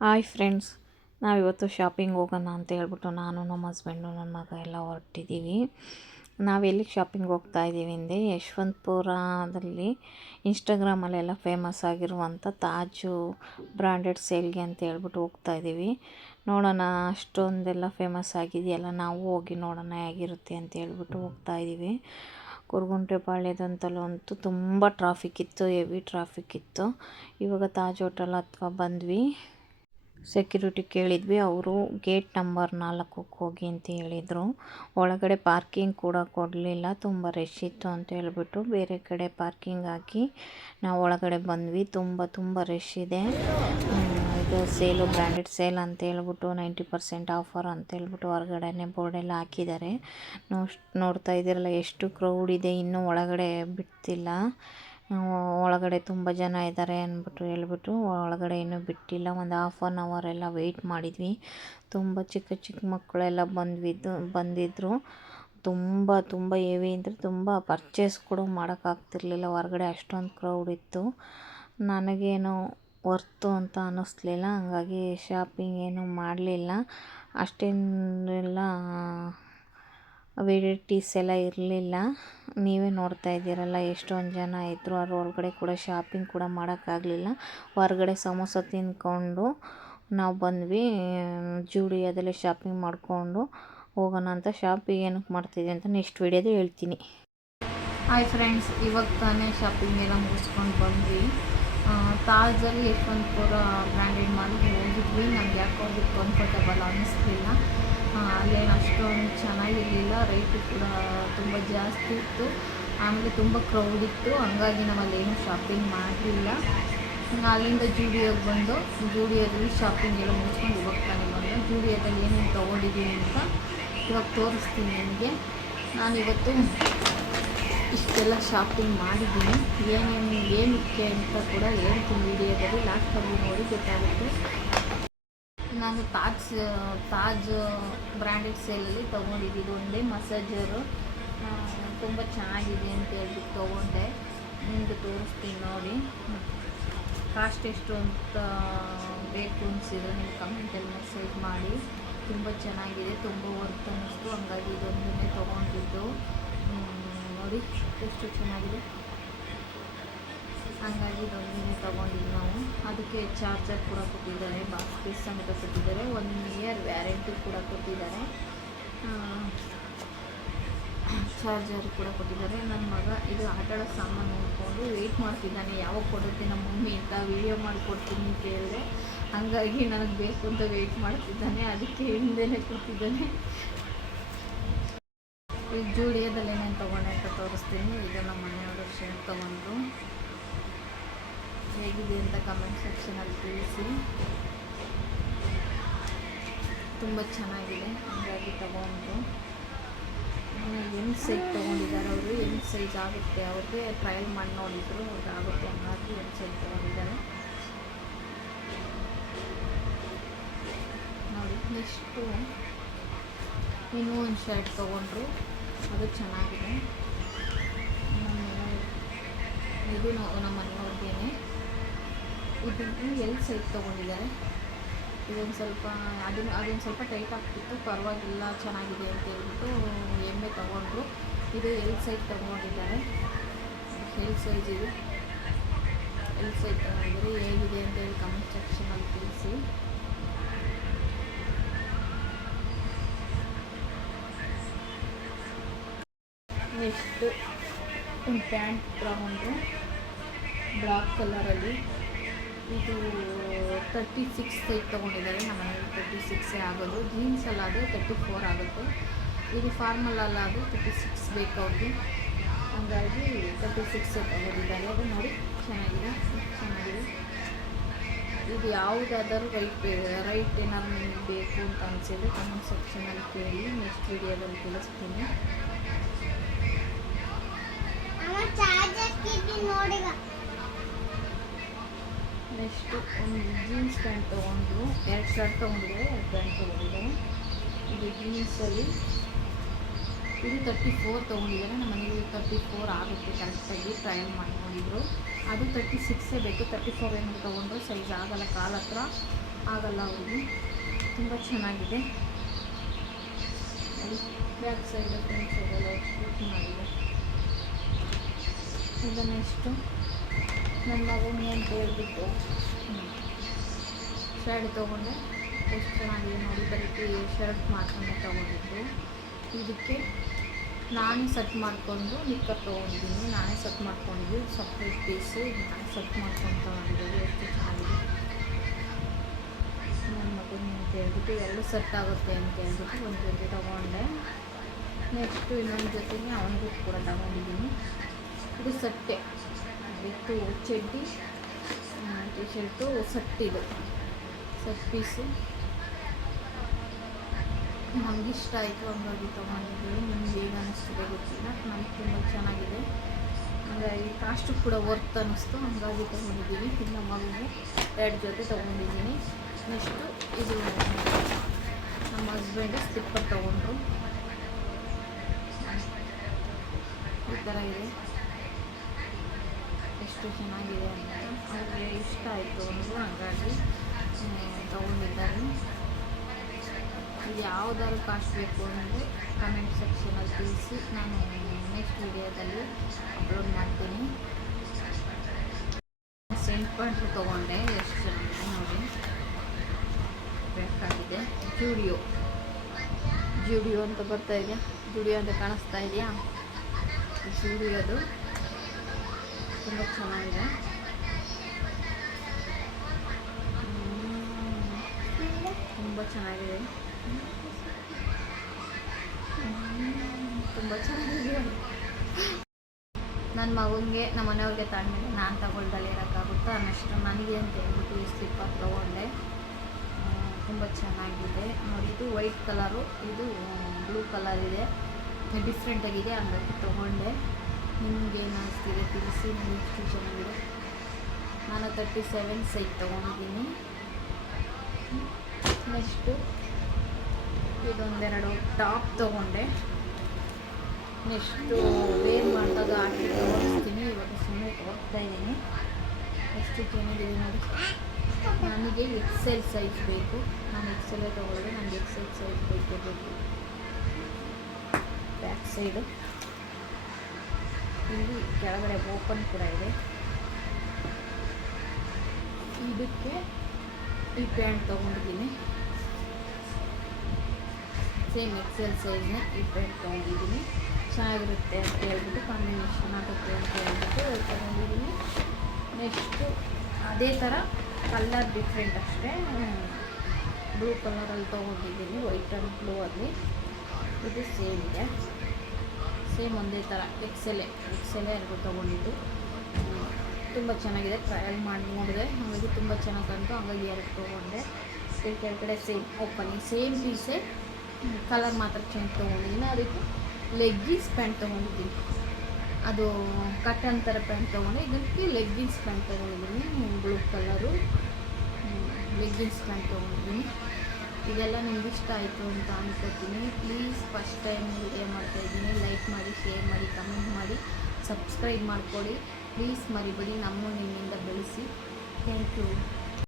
Hi friends, ನಾವಿವತ್ತು shopping ಹೋಗೋಣ ಅಂತ ಹೇಳ್ಬಿಟ್ಟು ನಾನು ನಮ್ಮ ಹಸ್ಬೆಂಡು, ನನ್ನ ಮಗ ಎಲ್ಲ ಹೊರಟಿದ್ದೀವಿ. ನಾವು ಎಲ್ಲಿಗೆ ಶಾಪಿಂಗ್ ಹೋಗ್ತಾ ಇದ್ದೀವಿ ಅಂದರೆ ಯಶವಂತಪುರದಲ್ಲಿ ಇನ್ಸ್ಟಾಗ್ರಾಮಲ್ಲೆಲ್ಲ ಫೇಮಸ್ ಆಗಿರುವಂಥ ತಾಜು ಬ್ರ್ಯಾಂಡೆಡ್ ಸೇಲ್ಗೆ ಅಂತ ಹೇಳ್ಬಿಟ್ಟು ಹೋಗ್ತಾ ಇದ್ದೀವಿ. ನೋಡೋಣ, ಅಷ್ಟೊಂದೆಲ್ಲ ಫೇಮಸ್ ಆಗಿದೆಯಲ್ಲ, ನಾವು ಹೋಗಿ ನೋಡೋಣ ಹೇಗಿರುತ್ತೆ ಅಂತ ಹೇಳ್ಬಿಟ್ಟು ಹೋಗ್ತಾ ಇದ್ದೀವಿ. ಕುರುಗುಂಟೆಪಾಳ್ಯದಂತಲೂ ಅಂತೂ ತುಂಬ ಟ್ರಾಫಿಕ್ ಇತ್ತು ಹೆವಿ ಟ್ರಾಫಿಕ್ ಇತ್ತು. ಇವಾಗ ತಾಜ್ ಹೋಟೆಲ್ ಅಥವಾ ಬಂದ್ವಿ. ಸೆಕ್ಯೂರಿಟಿ ಕೇಳಿದ್ವಿ. ಅವರು ಗೇಟ್ ನಂಬರ್ ನಾಲ್ಕಕ್ಕೆ ಹೋಗಿ ಅಂತ ಹೇಳಿದರು. ಒಳಗಡೆ ಪಾರ್ಕಿಂಗ್ ಕೂಡ ಕೊಡಲಿಲ್ಲ. ತುಂಬ ರಶ್ ಇತ್ತು ಅಂತ ಹೇಳ್ಬಿಟ್ಟು ಬೇರೆ ಕಡೆ ಪಾರ್ಕಿಂಗ್ ಹಾಕಿ ನಾವು ಒಳಗಡೆ ಬಂದ್ವಿ. ತುಂಬ ತುಂಬ ರಶ್ ಇದೆ. ಇದು ಸೇಲು ಬ್ರ್ಯಾಂಡೆಡ್ ಸೇಲ್ ಅಂತ ಹೇಳ್ಬಿಟ್ಟು ನೈಂಟಿ ಪರ್ಸೆಂಟ್ ಆಫರ್ ಅಂತ ಹೇಳ್ಬಿಟ್ಟು ಹೊರಗಡೆನೇ ಬೋರ್ಡೆಲ್ಲ ಹಾಕಿದ್ದಾರೆ. ನೋಡ್ತಾ ಇದ್ದೀರಲ್ಲ, ಎಷ್ಟು ಕ್ರೌಡ್ ಇದೆ. ಇನ್ನೂ ಒಳಗಡೆ ಬಿಡ್ತಿಲ್ಲ. ಒಳಗಡೆ ತುಂಬ ಜನ ಇದ್ದಾರೆ ಅಂದ್ಬಿಟ್ಟು ಹೇಳ್ಬಿಟ್ಟು ಒಳಗಡೆ ಇನ್ನೂ ಬಿಟ್ಟಿಲ್ಲ. ಒಂದು ಹಾಫ್ ಆನ್ ಅವರ್ ಎಲ್ಲ ವೆಯ್ಟ್ ಮಾಡಿದ್ವಿ. ತುಂಬ ಚಿಕ್ಕ ಚಿಕ್ಕ ಮಕ್ಕಳೆಲ್ಲ ಬಂದಿದ್ದು ಬಂದಿದ್ದರು ತುಂಬ ತುಂಬ ಹೆವಿ ಅಂದರೆ ತುಂಬ ಪರ್ಚೇಸ್ ಕೂಡ ಮಾಡೋಕ್ಕಾಗ್ತಿರ್ಲಿಲ್ಲ. ಹೊರಗಡೆ ಅಷ್ಟೊಂದು ಕ್ರೌಡ್ ಇತ್ತು. ನನಗೇನು ವರ್ತು ಅಂತ ಅನ್ನಿಸ್ಲಿಲ್ಲ. ಹಂಗಾಗಿ ಶಾಪಿಂಗ್ ಏನೂ ಮಾಡಲಿಲ್ಲ. ಅಷ್ಟೇನೆಲ್ಲ ವೆರೈಟೀಸ್ ಎಲ್ಲ ಇರಲಿಲ್ಲ. ನೀವೇ ನೋಡ್ತಾ ಇದ್ದೀರಲ್ಲ, ಎಷ್ಟೊಂದು ಜನ ಇದ್ದರು ಅವ್ರ ಒಳಗಡೆ ಕೂಡ ಶಾಪಿಂಗ್ ಕೂಡ ಮಾಡೋಕ್ಕಾಗಲಿಲ್ಲ. ಹೊರಗಡೆ ಸಮೋಸ ತಿಂದ್ಕೊಂಡು ನಾವು ಬಂದ್ವಿ. ಜೂಡಿಯೋದಲ್ಲೇ ಶಾಪಿಂಗ್ ಮಾಡಿಕೊಂಡು ಹೋಗೋಣ ಅಂತ ಶಾಪಿಂಗ್ ಏನಕ್ಕೆ ಮಾಡ್ತಿದ್ದೆ ಅಂತ ನೆಕ್ಸ್ಟ್ ವೀಡಿಯೋದು ಹೇಳ್ತೀನಿ. ಹಾಯ್ ಫ್ರೆಂಡ್ಸ್ ಇವಾಗ ತಾನೇ ಶಾಪಿಂಗ್ ಎಲ್ಲ ಮುಗಿಸ್ಕೊಂಡು ಬಂದ್ವಿ. ತಾಜಲ್ಲಿ ಯಶವಂತಪುರ ಬ್ರ್ಯಾಂಡೆಡ್ ಮಾಡಿ ಹೋಗಿದ್ವಿ. ನಮ್ಗೆ ಯಾಕೋ ಹೋಗಿದ್ದು ಕಂಫರ್ಟಬಲ್ ಅನ್ನಿಸ್ಲಿಲ್ಲ ಅಲ್ಲೇನು ಅಷ್ಟೊಂದು ಚೆನ್ನಾಗಿರಲಿಲ್ಲ. ರೇಟು ಕೂಡ ತುಂಬ ಜಾಸ್ತಿ ಇತ್ತು. ಆಮೇಲೆ ತುಂಬ ಕ್ರೌಡ್ ಇತ್ತು. ಹಂಗಾಗಿ ನಾವು ಅಲ್ಲೇನು ಶಾಪಿಂಗ್ ಮಾಡಲಿಲ್ಲ ಅಲ್ಲಿಂದ ಜೂಡಿಯೋಗೆ ಬಂದು, ಜೂಡಿಯೋದಲ್ಲಿ ಶಾಪಿಂಗ್ ಎಲ್ಲ ಮುಗಿಸ್ಕೊಂಡು ಇವಾಗ ತಾನೆ ಬಂದು. ಜೂಡಿಯೋದಲ್ಲಿ ಏನೇನು ತೊಗೊಂಡಿದ್ದೀನಿ ಅಂತ ಇವಾಗ ತೋರಿಸ್ತೀನಿ ನಿಮಗೆ. ನಾನಿವತ್ತು ಇಷ್ಟೆಲ್ಲ ಶಾಪಿಂಗ್ ಮಾಡಿದ್ದೀನಿ. ಏನೇನು, ಏನಕ್ಕೆ ಅಂತ ಕೂಡ ಹೇಳ್ತೀನಿ. ವಿಡಿಯೋದಲ್ಲಿ ಲಾಸ್ಟಲ್ಲಿ ನೋಡಿ ಗೊತ್ತಾಗುತ್ತೆ. ನಾನು ತಾಜ್ ತಾಜ್ ಬ್ರ್ಯಾಂಡೆಡ್ ಸೇಲಲ್ಲಿ ತೊಗೊಂಡಿದ್ದೀನಿ ಒಂದೇ ಮಸಾಜರು ತುಂಬ ಚೆನ್ನಾಗಿದೆ ಅಂತ ಹೇಳ್ಬಿಟ್ಟು ತೊಗೊಂಡೆ. ನಿಮಗೆ ತೋರಿಸ್ತೀನಿ ನೋಡಿ. ಕಾಸ್ಟ್ ಎಷ್ಟು ಅಂತ ಬೇಕು ಅನಿಸಿದ್ರೆ ನೀವು ಕಮೆಂಟಲ್ಲಿ ಮೆಸೇಜ್ ಮಾಡಿ. ತುಂಬ ಚೆನ್ನಾಗಿದೆ, ತುಂಬ ವರ್ತ್ ಅನ್ನಿಸ್ತು. ಹಂಗಾಗಿ ಇದೊಂದನ್ನೇ ತೊಗೊಂಡಿದ್ದು. ನೋಡಿ, ಎಷ್ಟು ಚೆನ್ನಾಗಿದೆ. ಹಂಗಾಗಿ ಇದೊಂದಿನ ತೊಗೊಂಡಿದ್ದು ನಾವು. ಅದಕ್ಕೆ ಚಾರ್ಜರ್ ಕೂಡ ಕೊಟ್ಟಿದ್ದಾರೆ ಬಾಕ್ಸ್ ಪೀಸ್ ಸಮೇತ ಕೊಟ್ಟಿದ್ದಾರೆ. ಒನ್ ಇಯರ್ ವ್ಯಾರಂಟಿ ಕೂಡ ಕೊಟ್ಟಿದ್ದಾರೆ. ಚಾರ್ಜರ್ ಕೂಡ ಕೊಟ್ಟಿದ್ದಾರೆ. ನನ್ನ ಮಗ ಇದು ಆಟಾಡೋ ಸಾಮಾನು ನೋಡಿಕೊಂಡು ವೆಯ್ಟ್ ಮಾಡ್ತಿದ್ದಾನೆ. ಯಾವಾಗ ಕೊಡುತ್ತೆ ನಮ್ಮ ಮಮ್ಮಿ ಅಂತ ವೀಡಿಯೋ ಮಾಡಿಕೊಡ್ತೀನಿ ಅಂತ ಹೇಳಿದೆ ಹಂಗಾಗಿ ನನಗೆ ಬೇಕು ಅಂತ ವೆಯ್ಟ್ ಮಾಡ್ತಿದ್ದಾನೆ. ಅದಕ್ಕೆ ಹಿಂದೆನೇ ಕೊಟ್ಟಿದ್ದಾನೆ. ಈ ಜೂಡಿಯೋದಲ್ಲಿ ನಾನು ತೊಗೊಂಡೆ ಅಂತ ತೋರಿಸ್ತೀನಿ. ಈಗ ನಮ್ಮ ಮನೆಯವರು ಶರ್ಟ್ ತೊಗೊಂಡ್ರು. ಹೇಗಿದೆ ಅಂತ ಕಮೆಂಟ್ ಸೆಕ್ಷನಲ್ಲಿ ತಿಳಿಸಿ. ತುಂಬ ಚೆನ್ನಾಗಿದೆ. ಹಾಗಾಗಿ ತಗೊಂಡು. ಎಂ ಸೈಜ್ ತೊಗೊಂಡಿದ್ದಾರೆ ಅವರು. ಎಂ ಸೈಜ್ ಆಗುತ್ತೆ ಅವ್ರಿಗೆ. ಟ್ರಯಲ್ ಮಾಡಿ ನೋಡಿದ್ರು ಅವ್ರಿಗೆ ಆಗುತ್ತೆ ಹಂಗಾಗಿ ಎಂ ಸೈಜ್ ತೊಗೊಂಡಿದ್ದಾರೆ. ನೋಡಿ ನೆಕ್ಸ್ಟು ಇನ್ನೂ ಒಂದು ಶರ್ಟ್ ತೊಗೊಂಡ್ರು. ಅದು ಚೆನ್ನಾಗಿದೆ. ಇದು ನಮ್ಮ ಮನೆಯವ್ರಿಗೇನೆ ಇದನ್ನು ಎಲ್ ಸೈಜ್ ತೊಗೊಂಡಿದ್ದಾರೆ? ಇದೊಂದು ಸ್ವಲ್ಪ, ಅದನ್ನು, ಅದೊಂದು ಸ್ವಲ್ಪ ಟೈಟ್ ಆಗ್ತಿತ್ತು. ಪರವಾಗಿಲ್ಲ, ಚೆನ್ನಾಗಿದೆ ಅಂತ ಹೇಳ್ಬಿಟ್ಟು ಎಮ್ಮೆ ತೊಗೊಂಡ್ರು. ಇದು ಎಲ್ ಸೈಜ್ ತೊಗೊಂಡಿದ್ದಾರೆ? ಎಲ್ ಸೈಜ್ ಇದು? ಎಲ್ ಸೈಜ್ ತೊಗೊಂಡಿದ್ದಾರೆ? ಹೇಗಿದೆ ಅಂತ ಹೇಳಿ ಕಮೆಂಟ್ ಸೆಕ್ಷನಲ್ಲಿ ತಿಳಿಸಿ. ನೆಕ್ಸ್ಟು, ಪ್ಯಾಂಟ್ ತೊಗೊಂಡ್ರು. ಬ್ಲಾಕ್ ಕಲರಲ್ಲಿ ಇದು ತರ್ಟಿ ಸಿಕ್ಸ್ ಸೈಜ್ ತೊಗೊಂಡಿದ್ದಾರೆ. ನಮ್ಮ ಮನೇಲಿ ತರ್ಟಿ ಸಿಕ್ಸೇ ಆಗೋದು. ಜೀನ್ಸಲ್ಲಾದರೆ ತರ್ಟಿ ಫೋರ್ ಆಗುತ್ತೆ. ಇದು ಫಾರ್ಮಲಲ್ಲಾದರೆ ತರ್ಟಿ ಸಿಕ್ಸ್ ಬೇಕು ಅವ್ರಿಗೆ. ಹಾಗಾಗಿ ತರ್ಟಿ ಸಿಕ್ಸ್ ತೊಗೊಂಡಿದ್ದಾರೆ. ಅದು ನೋಡಿ, ಚೆನ್ನಾಗಿದೆ. ಚೆನ್ನಾಗಿದೆ. ಇದು ಯಾವುದಾದರೂ ರೈಟ್ ರೈಟ್ ಏನಾದ್ರು ನಿಮಗೆ ಬೇಕು ಅಂತ ಅನಿಸಿದ್ರೆ ಕಮೆಂಟ್ ಸೆಕ್ಷನಲ್ಲಿ ಕೇಳಿ. ನೆಕ್ಸ್ಟ್ ವೀಡಿಯೋದಲ್ಲಿ ತಿಳಿಸ್ತೀನಿ. ನೋಡಿ ನೆಕ್ಸ್ಟು ಒಂದು ಜೀನ್ಸ್ ಪ್ಯಾಂಟ್ ತೊಗೊಂಡು ಎರಡು ಶರ್ಟ್ ತೊಗೊಂಡಿದ್ದೆ ಎರಡು ಪ್ಯಾಂಟ್ ತೊಗೊಂಡಿದ್ದೆ ಇದು ಜೀನ್ಸಲ್ಲಿ ಇದು ತರ್ಟಿ ಫೋರ್ ತೊಗೊಂಡಿದ್ದಾರೆ. ನಮ್ಮ ಮನೇಲಿ ತರ್ಟಿ ಫೋರ್ ಆಗುತ್ತೆ ಕರೆಕ್ಟಾಗಿ ಟ್ರಯಲ್ ಮಾಡ್ಕೊಂಡಿದ್ರು. ಅದು ತರ್ಟಿ ಸಿಕ್ಸೇ ಬೇಕು. ತರ್ಟಿ ಫೋರ್ ಏನಾದ್ರು ತೊಗೊಂಡ್ರೆ ಸೈಜ್ ಆಗಲ್ಲ, ಕಾಲ ಹತ್ರ ಆಗಲ್ಲ ಅವ್ರಿಗೆ. ತುಂಬ ಚೆನ್ನಾಗಿದೆ. ಬ್ಯಾಕ್ ಸೈಡ್ ಫ್ರೆಂಡ್ಸ್ ಎಷ್ಟು ಚೆನ್ನಾಗಿದೆ ಇದನ್ನೆಷ್ಟು ನನ್ನ ಮಗನಿಗೆ ಅಂತ ಹೇಳ್ಬಿಟ್ಟು ಶರ್ಟ್ ತೊಗೊಂಡೆ. ಎಷ್ಟು ಚೆನ್ನಾಗಿ ನೋಡಿ, ಬರೀ ಶರ್ಟ್ ಮಾಡ್ಕೊಂಡು ತೊಗೊಂಡಿದ್ದು. ಇದಕ್ಕೆ ನಾನು ಸೆಟ್ ಮಾಡಿಕೊಂಡು ನಿಕ್ಕರ್ ತೊಗೊಂಡಿದ್ದೀನಿ. ನಾನೇ ಸೆಟ್ ಮಾಡ್ಕೊಂಡಿದ್ದು ಸಪ್ರೇಟ್ ಪೀಸು. ನಾನು ಸೆಟ್ ಮಾಡ್ಕೊಂಡು ತೊಗೊಂಡಿದ್ದೀನಿ ಎಷ್ಟು ಚೆನ್ನಾಗಿದೆ. ನನ್ನ ಮಗನಿಗೆ ಅಂತ ಹೇಳ್ಬಿಟ್ಟು ಎರಡು ಸೆಟ್ ಆಗುತ್ತೆ ಅಂತ ಹೇಳ್ಬಿಟ್ಟು ಒಂದು ಜೊತೆ ತೊಗೊಂಡೆ. ನೆಕ್ಸ್ಟು ಇನ್ನೊಂದು ಜೊತೆಗೆ ಅವನಿಗೂ ಕೂಡ ತಗೊಂಡಿದ್ದೀನಿ. ಇದು ಸಟ್ಟೆ. ಇದು ಚಡ್ಡಿ ಟಿ ಶರ್ಟು ಸಟ್ಟಿದು ಸಟ್ ಪೀಸು. ನಮಗಿಷ್ಟ ಆಯಿತು ಹಂಗಾಗಿ ತೊಗೊಂಡಿದ್ದೀವಿ ನಿಮ್ಗೆ ಹೇಗೆ ಅನ್ನಿಸ್ತಿದೆ ಗೊತ್ತಿಲ್ಲ ನಮ್ಗೆ ತುಂಬ ಚೆನ್ನಾಗಿದೆ. ಹಾಗಾಗಿ ಕಾಸ್ಟು ಕೂಡ ವರ್ತ್ ಅನ್ನಿಸ್ತು, ಹಂಗಾಗಿ ತೊಗೊಂಡಿದ್ದೀನಿ ಇನ್ನು ಮಗುಗೆ ಎರಡು ಜೊತೆ ತೊಗೊಂಡಿದ್ದೀನಿ. ನೆಕ್ಸ್ಟು ಇದು ನಮ್ಮ ಹಸ್ಬೆಂಡು ಸ್ಲಿಪ್ಪರ್ ತೊಗೊಂಡ್ರು. ಈ ಥರ ಇದೆ. ಎಷ್ಟು ಚೆನ್ನಾಗಿದೆ ಅಂತ ಅವ್ರಿಗೆ ಇಷ್ಟ ಆಯಿತು ಅಂದರು ಹಾಗಾಗಿ ತೊಗೊಂಡಿದ್ದಾರೆ ಯಾವುದಾದ್ರು ಕಾಸ್ಟ್ ಬೇಕು ಅಂದರೆ ಕಮೆಂಟ್ ಸೆಕ್ಷನಲ್ಲಿ ತಿಳಿಸಿ. ನಾನು ನೆಕ್ಸ್ಟ್ ವಿಡಿಯೋದಲ್ಲಿ ಅಪ್ಲೋಡ್ ಮಾಡ್ತೀನಿ. ಸೆಂಟ್ ಪಾಯಿಂಟ್ ತೊಗೊಂಡೆ. ಎಷ್ಟು ಚೆನ್ನಾಗಿದೆ ನೋಡಿ. ಬೇಕಾಗಿದೆ. ಜ್ಯೂಡಿಯೋ ಜೂಡಿಯೋ ಅಂತ ಬರ್ತಾ ಇದೆಯಾ? ಜೂಡಿಯೋ ಅಂತ ಕಾಣಿಸ್ತಾ ಇದೆಯಾ? ಜೂಡಿಯೋದು ತುಂಬ ಚೆನ್ನಾಗಿದೆ. ತುಂಬ ಚೆನ್ನಾಗಿದೆ. ತುಂಬ ಚೆನ್ನಾಗಿದೆ. ನನ್ನ ಮಗನಿಗೆ ನಮ್ಮ ಮನೆಯವ್ರಿಗೆ ತಗೊಂಡಿದ್ದೆ ನಾನು ತಗೊಳ್ದಲ್ಲಿ ಇರೋಕ್ಕಾಗುತ್ತಾ? ಅನ್ನಷ್ಟು ನನಗೆ ಅಂತ ಹೇಳ್ಬಿಟ್ಟು ಈ ಸ್ಲಿಪ್ಪರ್ ತೊಗೊಂಡೆ. ತುಂಬ ಚೆನ್ನಾಗಿದೆ. ನೋಡಿ, ಇದು ವೈಟ್ ಕಲರು ಇದು ಬ್ಲೂ ಕಲರ್ ಇದೆ. ಡಿಫ್ರೆಂಟಾಗಿದೆ ಹಂಗಾಗಿ ತೊಗೊಂಡೆ. ನಿಮ್ಗೆ ಏನು ಅನಿಸ್ತಿದೆ ತಿಳಿಸಿ ನನಗೆ ಎಷ್ಟು ಚೆನ್ನಾಗಿದೆ ನಾನು ತರ್ಟಿ ಸೆವೆನ್ ಸೈಜ್ ತೊಗೊಂಡಿದ್ದೀನಿ. ನೆಕ್ಸ್ಟು ಇದೊಂದೆರಡು ಟಾಪ್ ತೊಗೊಂಡೆ. ನೆಕ್ಸ್ಟು ವೇರ್ ಮಾಡಿದಾಗ ಹಾಕಿ ತೋರಿಸ್ತೀನಿ. ಇವಾಗ ಸುಮ್ಮನೆ ತೋರಿಸ್ತಾ ಇದ್ದೀನಿ. ಎಷ್ಟು ಚೆನ್ನಾಗಿದೆ ನೋಡಿ. ನನಗೆ ಎಕ್ಸೆಲ್ ಸೈಜ್ ಬೇಕು. ನಾನು ಎಕ್ಸೆಲ್ಲೇ ತೊಗೊಳ್ಳೋದು ನನಗೆ ಎಕ್ಸೆಲ್ ಸೈಜ್ ಬೇಕೇ ಬೇಕು. ಬ್ಯಾಕ್ ಸೈಡು ಇಲ್ಲಿ ಕೆಳಗಡೆ ಓಪನ್ ಕೂಡ ಇದೆ. ಇದಕ್ಕೆ ಈ ಪ್ಯಾಂಟ್ ತೊಗೊಂಡಿದ್ದೀನಿ. ಸೇಮ್ ಎಕ್ಸೆಲ್ ಸೈಜ್ನ ಈ ಪ್ಯಾಂಟ್ ತೊಗೊಂಡಿದ್ದೀನಿ. ಚೆನ್ನಾಗಿರುತ್ತೆ ಅಂತ ಹೇಳ್ಬಿಟ್ಟು ಕಾಂಬಿನೇಷನ್ ಆಗುತ್ತೆ ಅಂತ ಹೇಳ್ಬಿಟ್ಟು ತೊಗೊಂಡಿದ್ದೀನಿ. ನೆಕ್ಸ್ಟು ಅದೇ ಥರ ಕಲ್ಲರ್ ಡಿಫ್ರೆಂಟ್ ಅಷ್ಟೇ. ಬ್ಲೂ ಕಲರಲ್ಲಿ ತೊಗೊಂಡಿದ್ದೀನಿ ವೈಟ್ ಆ್ಯಂಡ್ ಬ್ಲೂ ಅಲ್ಲಿ. ಇದು ಸೇಮ್ ಇದೆ. ಸೇಮ್ ಒಂದೇ ಥರ, ಎಕ್ಸೆಲೆ ಎಕ್ಸೆಲೆ ಎರಡು ತೊಗೊಂಡಿದ್ದು. ತುಂಬ ಚೆನ್ನಾಗಿದೆ, ಟ್ರಯಲ್ ಮಾಡಿ ನೋಡಿದೆ. ಹಾಗಾಗಿ ತುಂಬ ಚೆನ್ನಾಗಿ ಕಾಣ್ತು. ಹಾಗಾಗಿ ಎರಡು ತೊಗೊಂಡೆ. ಕೆಳಗಡೆ ಸೇಮ್ ಓಪನಿಂಗ್ ಸೇಮ್ ಪೀಸೇ. ಕಲರ್ ಮಾತ್ರ ಚೇಂಜ್ ತೊಗೊಂಡಿದ್ದೀನಿ. ಅದಕ್ಕೆ ಲೆಗ್ಗಿನ್ಸ್ ಪ್ಯಾಂಟ್ ತೊಗೊಂಡಿದ್ದೀನಿ. ಅದು ಕಟ್ ಥರ ಪ್ಯಾಂಟ್ ತೊಗೊಂಡೆ. ಇದಕ್ಕೆ ಲೆಗ್ಗಿನ್ಸ್ ಪ್ಯಾಂಟ್ ತೊಗೊಂಡಿದ್ದೀನಿ. Blue colour. ಲೆಗ್ಗಿನ್ಸ್ ಪ್ಯಾಂಟ್ ತೊಗೊಂಡಿದ್ದೀನಿ. ಇದೆಲ್ಲ ನಿಮ್ಗೆ ಇಷ್ಟ ಆಯಿತು ಅಂತ ಅನ್ಕೋತೀನಿ. ಪ್ಲೀಸ್ ಫಸ್ಟ್ ಟೈಮ್ ವಿಡಿಯೋ ಮಾಡ್ತಾಯಿದ್ದೀನಿ ಲೈಕ್ ಮಾಡಿ ಶೇರ್ ಮಾಡಿ ಕಮೆಂಟ್ ಮಾಡಿ ಸಬ್ಸ್ಕ್ರೈಬ್ ಮಾಡಿಕೊಡಿ. ಪ್ಲೀಸ್ ಮರಿಬೇಡಿ ನಮ್ಮ ನಿಮ್ಮಿಂದ ಬೆಳೆಸಿ. Thank you